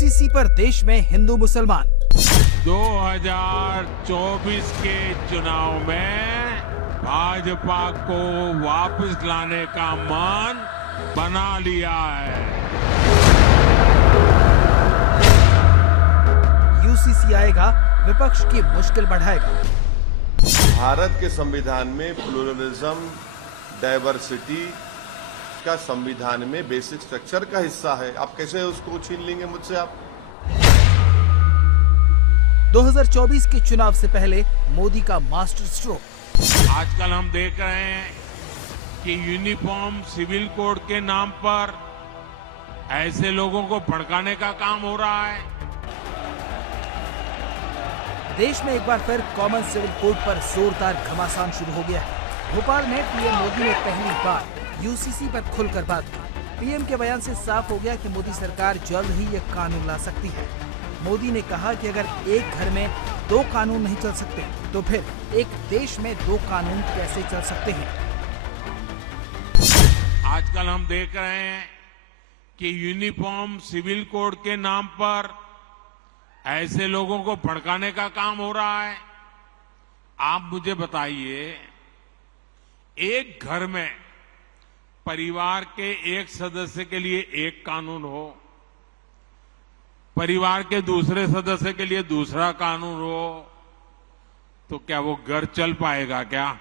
UCC पर देश में हिंदू मुसलमान 2024 के चुनाव में भाजपा को वापस लाने का मन बना लिया है। यूसीसी आएगा, विपक्ष की मुश्किल बढ़ाएगा। भारत के संविधान में प्लुरलिज्म, डाइवर्सिटी का संविधान में बेसिक स्ट्रक्चर का हिस्सा है। आप कैसे उसको छीन लेंगे मुझसे? आप 2024 के चुनाव से पहले मोदी का मास्टर स्ट्रोक। आजकल हम देख रहे हैं कि यूनिफॉर्म सिविल कोड के नाम पर ऐसे लोगों को भड़काने का काम हो रहा है। देश में एक बार फिर कॉमन सिविल कोड पर जोरदार घमासान शुरू हो गया है। भोपाल में पीएम मोदी ने पहली बार यूसीसी पर खुलकर बात की। पीएम के बयान से साफ हो गया कि मोदी सरकार जल्द ही ये कानून ला सकती है। मोदी ने कहा कि अगर एक घर में 2 कानून नहीं चल सकते तो फिर एक देश में 2 कानून कैसे चल सकते हैं। आजकल हम देख रहे हैं कि यूनिफॉर्म सिविल कोड के नाम पर ऐसे लोगों को भड़काने का काम हो रहा है। आप मुझे बताइए, एक घर में परिवार के एक सदस्य के लिए एक कानून हो, परिवार के दूसरे सदस्य के लिए दूसरा कानून हो, तो क्या वो घर चल पाएगा? क्या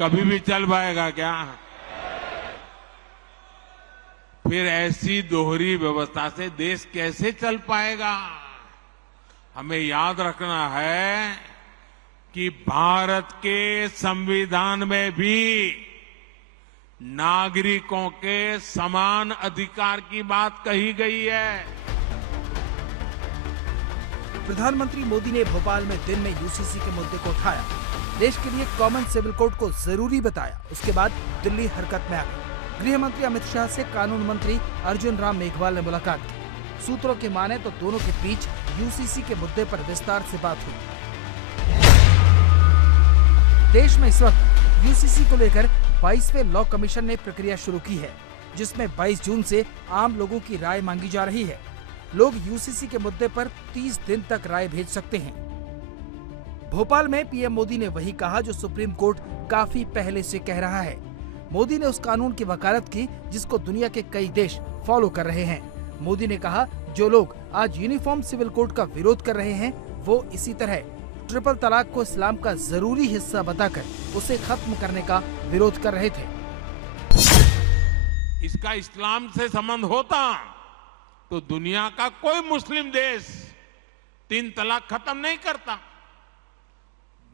कभी भी चल पाएगा क्या? फिर ऐसी दोहरी व्यवस्था से देश कैसे चल पाएगा? हमें याद रखना है कि भारत के संविधान में भी नागरिकों के समान अधिकार की बात कही गई है। प्रधानमंत्री मोदी ने भोपाल में दिन में यूसीसी के मुद्दे को उठाया, देश के लिए कॉमन सिविल कोड को जरूरी बताया। उसके बाद दिल्ली हरकत में आ गई। गृह मंत्री अमित शाह से कानून मंत्री अर्जुन राम मेघवाल ने मुलाकात की। सूत्रों की माने तो दोनों के बीच यूसीसी के मुद्दे पर विस्तार से बात हुई। देश में इस वक्त यूसीसी को लेकर 22वें लॉ कमीशन ने प्रक्रिया शुरू की है, जिसमें 22 जून से आम लोगों की राय मांगी जा रही है। लोग यूसीसी के मुद्दे पर 30 दिन तक राय भेज सकते हैं। भोपाल में पीएम मोदी ने वही कहा जो सुप्रीम कोर्ट काफी पहले से कह रहा है। मोदी ने उस कानून की वकालत की जिसको दुनिया के कई देश फॉलो कर रहे हैं। मोदी ने कहा, जो लोग आज यूनिफॉर्म सिविल कोड का विरोध कर रहे हैं वो इसी तरह ट्रिपल तलाक को इस्लाम का जरूरी हिस्सा बताकर उसे खत्म करने का विरोध कर रहे थे। इसका इस्लाम से संबंध होता तो दुनिया का कोई मुस्लिम देश 3 तलाक खत्म नहीं करता।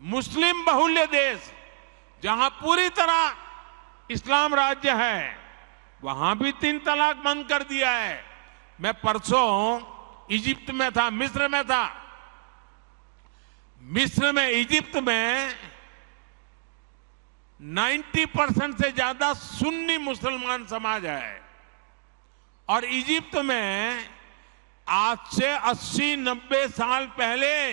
मुस्लिम बहुल्य देश जहां पूरी तरह इस्लाम राज्य है, वहां भी 3 तलाक बंद कर दिया है। मैं परसों इजिप्ट में था, मिस्र में था। मिस्र में, इजिप्ट में 90% से ज्यादा सुन्नी मुसलमान समाज है और इजिप्ट में आज से 80-90 साल पहले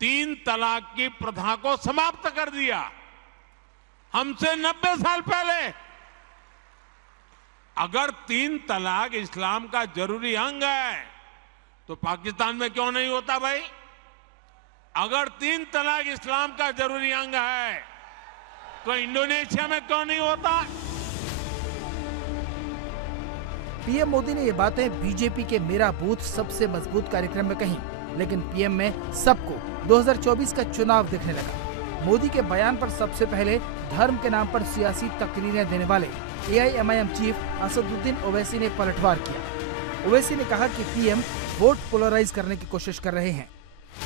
3 तलाक की प्रथा को समाप्त कर दिया। हमसे 90 साल पहले। अगर 3 तलाक इस्लाम का जरूरी अंग है तो पाकिस्तान में क्यों नहीं होता भाई? अगर 3 तलाक इस्लाम का जरूरी अंग है तो इंडोनेशिया में क्यों नहीं होता? पीएम मोदी ने ये बातें बीजेपी के मेरा बूथ सबसे मजबूत कार्यक्रम में कही, लेकिन पीएम में सबको 2024 का चुनाव दिखने लगा। मोदी के बयान पर सबसे पहले धर्म के नाम पर सियासी तकरीरें देने वाले एआईएमआईएम चीफ असदुद्दीन ओवैसी ने पलटवार किया। ओवैसी ने कहा कि पीएम वोट पोलराइज करने की कोशिश कर रहे हैं।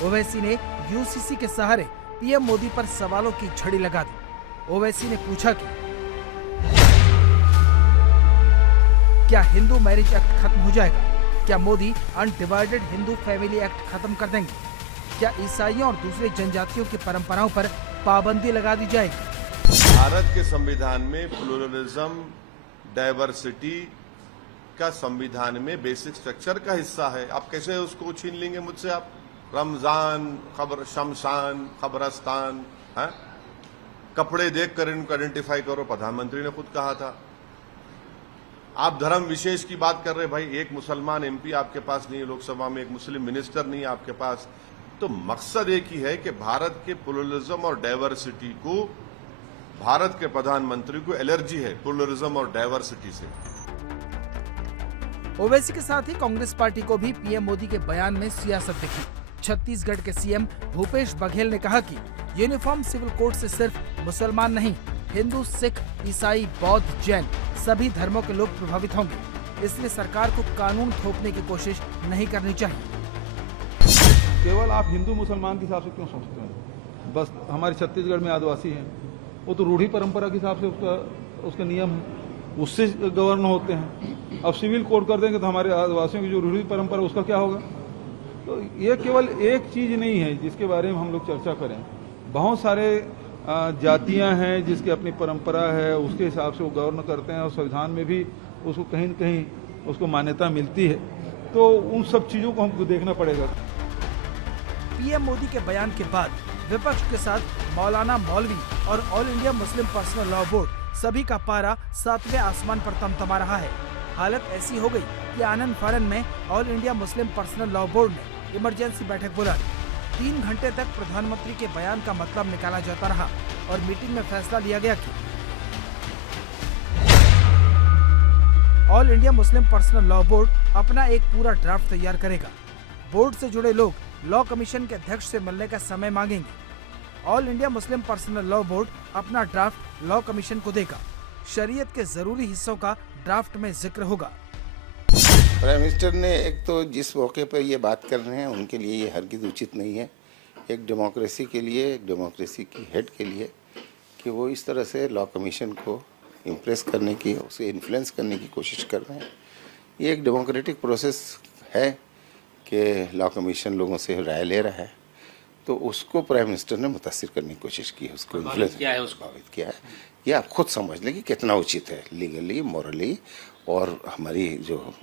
ओवैसी ने यूसीसी के सहारे पीएम मोदी पर सवालों की झड़ी लगा दी। ओवैसी ने पूछा कि क्या हिंदू मैरिज एक्ट खत्म हो जाएगा? क्या Modi undivided Hindu family act खत्म कर देंगे? क्या ईसाइयों और दूसरे जनजातियों की परंपराओं पर पाबंदी लगा दी जाएगी? भारत के संविधान में प्लुरलिज्म, डाइवर्सिटी का संविधान में बेसिक स्ट्रक्चर का हिस्सा है। आप कैसे उसको छीन लेंगे मुझसे? आप रमजान, शमशान, कब्रस्तान, कपड़े देखकर इनको आइडेंटिफाई करो, प्रधानमंत्री ने खुद कहा था। आप धर्म विशेष की बात कर रहे हैं, भाई एक मुसलमान एमपी आपके पास नहीं है लोकसभा में, एक मुस्लिम मिनिस्टर नहीं है आपके पास। तो मकसद एक ही है कि भारत के प्लुरलिज्म और डाइवर्सिटी को, भारत के प्रधानमंत्री को एलर्जी है प्लुरलिज्म और डाइवर्सिटी से। ओवैसी के साथ ही कांग्रेस पार्टी को भी पीएम मोदी के बयान में सियासत दिखी। छत्तीसगढ़ के सीएम भूपेश बघेल ने कहा कि यूनिफॉर्म सिविल कोड से सिर्फ मुसलमान नहीं, हिंदू, सिख, ईसाई, बौद्ध, जैन सभी धर्मों के लोग प्रभावित होंगे। इसलिए सरकार को कानून थोपने की कोशिश नहीं करनी चाहिए। केवल आप हिंदू मुसलमान के हिसाब से क्यों सोचते हैं? बस हमारे छत्तीसगढ़ में आदिवासी हैं, वो तो रूढ़ी परंपरा के हिसाब से उसके नियम उससे गवर्न होते हैं। अब सिविल कोड कर देंगे तो हमारे आदिवासियों की जो रूढ़ी परंपरा उसका क्या होगा? तो ये केवल एक चीज नहीं है जिसके बारे में हम लोग चर्चा करें। बहुत सारे जातियां हैं जिसकी अपनी परंपरा है, उसके हिसाब से वो गवर्न करते हैं और संविधान में भी उसको कहीं न कहीं उसको मान्यता मिलती है। तो उन सब चीजों को हमको देखना पड़ेगा। पीएम मोदी के बयान के बाद विपक्ष के साथ मौलाना मौलवी और all India Muslim personal law board सभी का पारा 7वें आसमान पर तमतमा रहा है। हालत ऐसी हो गई कि आनंद फानन में all India Muslim personal law board ने इमरजेंसी बैठक बुला ली। 3 घंटे तक प्रधानमंत्री के बयान का मतलब निकाला जाता रहा और मीटिंग में फैसला लिया गया कि all India Muslim personal law board अपना एक पूरा ड्राफ्ट तैयार करेगा। बोर्ड से जुड़े लोग लॉ कमीशन के अध्यक्ष से मिलने का समय मांगेंगे। All India Muslim personal law board अपना ड्राफ्ट लॉ कमीशन को देगा। शरीयत के जरूरी हिस्सों का ड्राफ्ट में जिक्र होगा। प्राइम मिनिस्टर ने एक तो जिस मौके पर ये बात कर रहे हैं उनके लिए ये हरगिज़ उचित नहीं है। एक डेमोक्रेसी के लिए, एक डेमोक्रेसी की हेड के लिए कि वो इस तरह से लॉ कमीशन को इम्प्रेस करने की, उसे इन्फ्लुएंस करने की कोशिश कर रहे हैं। ये एक डेमोक्रेटिक प्रोसेस है कि लॉ कमीशन लोगों से राय ले रहा है, तो उसको प्राइम मिनिस्टर ने मुतासिर करने की कोशिश की है, उसको इन्फ्लुएंस किया है। ये आप खुद समझ लें कि कितना उचित है लीगली, मॉरली, और हमारी जो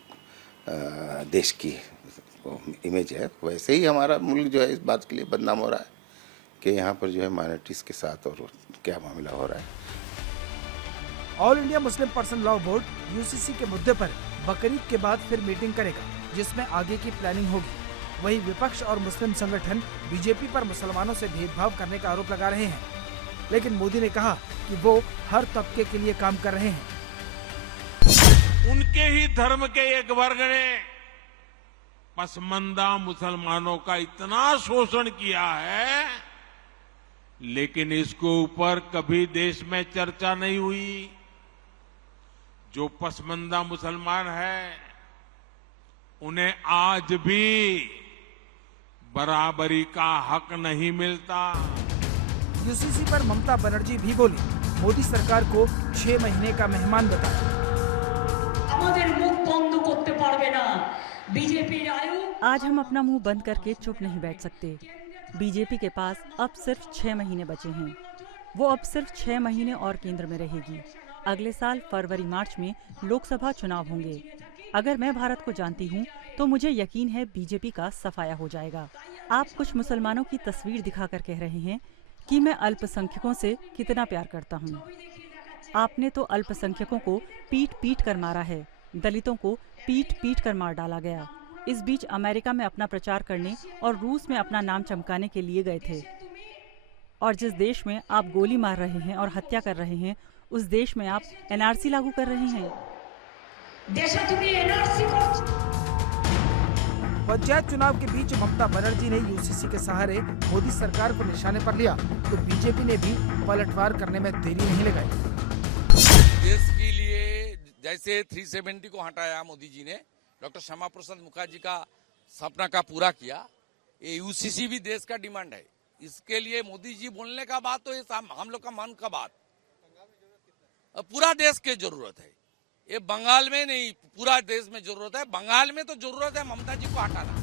देश की इमेज है, वैसे ही हमारा मुल्क जो है इस बात के लिए बदनाम हो रहा है कि यहाँ पर जो है माइनॉरिटीज़ के साथ और क्या मामला हो रहा है। All India Muslim personal law board UCC के मुद्दे पर बकरीद के बाद फिर मीटिंग करेगा, जिसमें आगे की प्लानिंग होगी। वहीं विपक्ष और मुस्लिम संगठन बीजेपी पर मुसलमानों से भेदभाव करने का आरोप लगा रहे हैं, लेकिन मोदी ने कहा कि वो हर तबके के लिए काम कर रहे हैं। उनके ही धर्म के एक वर्ग ने पसमंदा मुसलमानों का इतना शोषण किया है, लेकिन इसके ऊपर कभी देश में चर्चा नहीं हुई। जो पसमंदा मुसलमान है उन्हें आज भी बराबरी का हक नहीं मिलता। यूसीसी पर ममता बनर्जी भी बोली, मोदी सरकार को 6 महीने का मेहमान बताया। आज हम अपना मुंह बंद करके चुप नहीं बैठ सकते। बीजेपी के पास अब सिर्फ 6 महीने बचे हैं। वो अब सिर्फ 6 महीने और केंद्र में रहेगी। अगले साल फरवरी-मार्च में लोकसभा चुनाव होंगे। अगर मैं भारत को जानती हूँ तो मुझे यकीन है बीजेपी का सफाया हो जाएगा। आप कुछ मुसलमानों की तस्वीर दिखाकर कह रहे हैं कि मैं अल्पसंख्यकों से कितना प्यार करता हूँ। आपने तो अल्पसंख्यकों को पीट कर मारा है, दलितों को पीट कर मार डाला गया। इस बीच अमेरिका में अपना प्रचार करने और रूस में अपना नाम चमकाने के लिए गए थे। और जिस देश में आप गोली मार रहे हैं और हत्या कर रहे हैं, उस देश में आप एनआरसी लागू कर रहे हैं। पंचायत चुनाव के बीच ममता बनर्जी ने यूसीसी के सहारे मोदी सरकार को निशाने पर लिया, तो बीजेपी ने भी पलटवार करने में देरी नहीं लगाई। देश के लिए जैसे 370 को हटाया मोदी जी ने, डॉक्टर श्यामा प्रसाद मुखर्जी का सपना का पूरा किया, ये यूसीसी भी देश का डिमांड है। इसके लिए मोदी जी बोलने का बात तो ये हम लोग का मन का बात, पूरा देश की जरूरत है। ये बंगाल में नहीं, पूरा देश में जरूरत है। बंगाल में तो जरूरत है ममता जी को हटाना।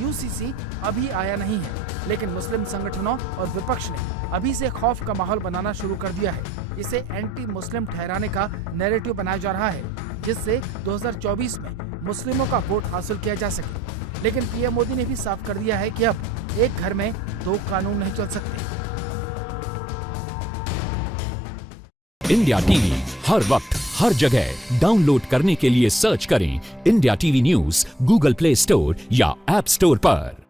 यूसीसी अभी आया नहीं है, लेकिन मुस्लिम संगठनों और विपक्ष ने अभी से खौफ का माहौल बनाना शुरू कर दिया है। इसे एंटी मुस्लिम ठहराने का नैरेटिव बनाया जा रहा है, जिससे 2024 में मुस्लिमों का वोट हासिल किया जा सके। लेकिन पीएम मोदी ने भी साफ कर दिया है कि अब एक घर में 2 कानून नहीं चल सकते। इंडिया टीवी हर वक्त हर जगह डाउनलोड करने के लिए सर्च करें India TV news Google play store या ऐप स्टोर पर।